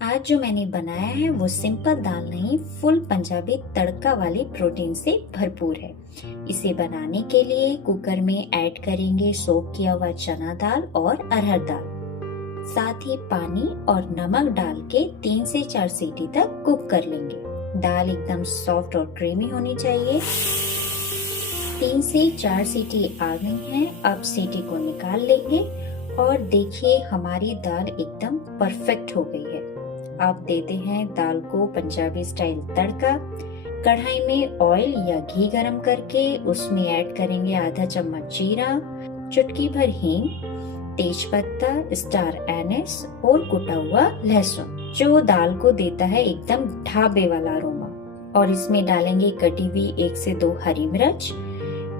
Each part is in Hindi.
आज जो मैंने बनाया है वो सिंपल दाल नहीं, फुल पंजाबी तड़का वाली प्रोटीन से भरपूर है। इसे बनाने के लिए कुकर में ऐड करेंगे सोक किया हुआ चना दाल और अरहर दाल, साथ ही पानी और नमक डाल के 3 से 4 सीटी तक कुक कर लेंगे। दाल एकदम सॉफ्ट और क्रीमी होनी चाहिए। 3 से 4 सीटी आ गई हैं। अब सीटी को निकाल लेंगे और देखिए हमारी दाल एकदम परफेक्ट हो गई है। अब देते हैं दाल को पंजाबी स्टाइल तड़का। कढ़ाई में ऑयल या घी गरम करके उसमें ऐड करेंगे आधा चम्मच जीरा, चुटकी भर हींग, तेज पत्ता, स्टार एनिस और कुटा हुआ लहसुन, जो दाल को देता है एकदम ढाबे वाला अरोमा। और इसमें डालेंगे कटी हुई 1 से 2 हरी मिर्च,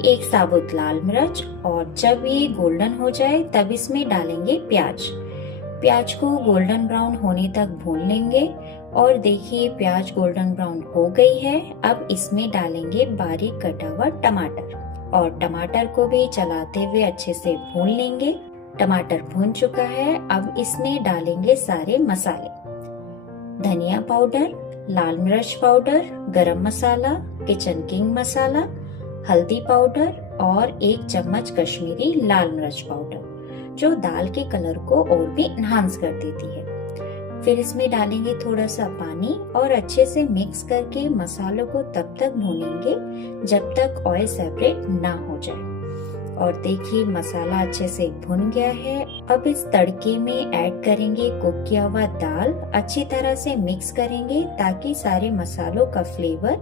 1 साबुत लाल मिर्च, और जब ये गोल्डन हो जाए तब इसमें डालेंगे प्याज। प्याज को गोल्डन ब्राउन होने तक भून लेंगे। और देखिए प्याज गोल्डन ब्राउन हो गई है। अब इसमें डालेंगे बारीक कटा हुआ टमाटर और टमाटर को भी चलाते हुए अच्छे से भून लेंगे। टमाटर भून चुका है। अब इसमें डालेंगे सारे मसाले, धनिया पाउडर, लाल मिर्च पाउडर, गरम मसाला, किचन किंग मसाला, हल्दी पाउडर और 1 चम्मच कश्मीरी लाल मिर्च पाउडर, जो दाल के कलर को और भी एनहांस कर देती है। फिर इसमें डालेंगे थोड़ा सा पानी और अच्छे से मिक्स करके मसालों को तब तक भूनेंगे जब तक ऑयल सेपरेट ना हो जाए। और देखिए मसाला अच्छे से भुन गया है। अब इस तड़के में ऐड करेंगे कुक किया हुआ दाल, अच्छी तरह से मिक्स करेंगे ताकि सारे मसालों का फ्लेवर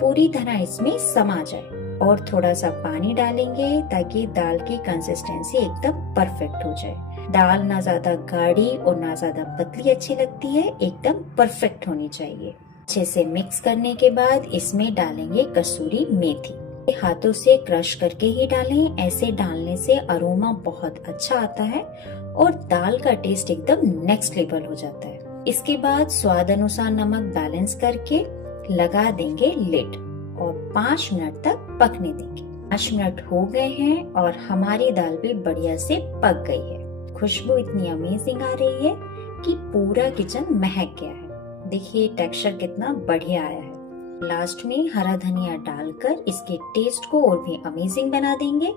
पूरी तरह इसमें समा जाए। और थोड़ा सा पानी डालेंगे ताकि दाल की कंसिस्टेंसी एकदम परफेक्ट हो जाए। दाल ना ज्यादा गाढ़ी और ना ज्यादा पतली अच्छी लगती है, एकदम परफेक्ट होनी चाहिए। अच्छे से मिक्स करने के बाद इसमें डालेंगे कसूरी मेथी। हाथों से क्रश करके ही डालें, ऐसे डालने से अरोमा बहुत अच्छा आता है और दाल का टेस्ट एकदम नेक्स्ट लेवल हो जाता है। इसके बाद स्वाद अनुसार नमक बैलेंस करके लगा देंगे लिड और 5 मिनट तक पकने देंगे। 5 मिनट हो गए हैं और हमारी दाल भी बढ़िया से पक गई है। खुशबू इतनी अमेजिंग आ रही है कि पूरा किचन महक गया है। देखिए टेक्सचर कितना बढ़िया आया है। लास्ट में हरा धनिया डालकर इसके टेस्ट को और भी अमेजिंग बना देंगे,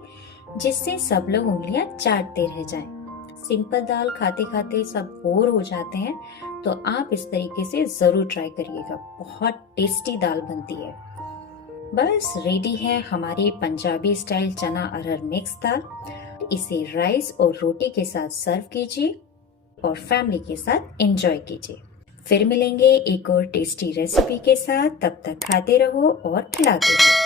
जिससे सब लोग उंगलियां चाटते रह जाएं। सिंपल दाल खाते खाते सब बोर हो जाते हैं, तो आप इस तरीके से जरूर ट्राई करिएगा। बहुत टेस्टी दाल बनती है। बस रेडी है हमारी पंजाबी स्टाइल चना अरहर मिक्स दाल। इसे राइस और रोटी के साथ सर्व कीजिए और फैमिली के साथ एंजॉय कीजिए। फिर मिलेंगे एक और टेस्टी रेसिपी के साथ। तब तक खाते रहो और खिलाते रहो।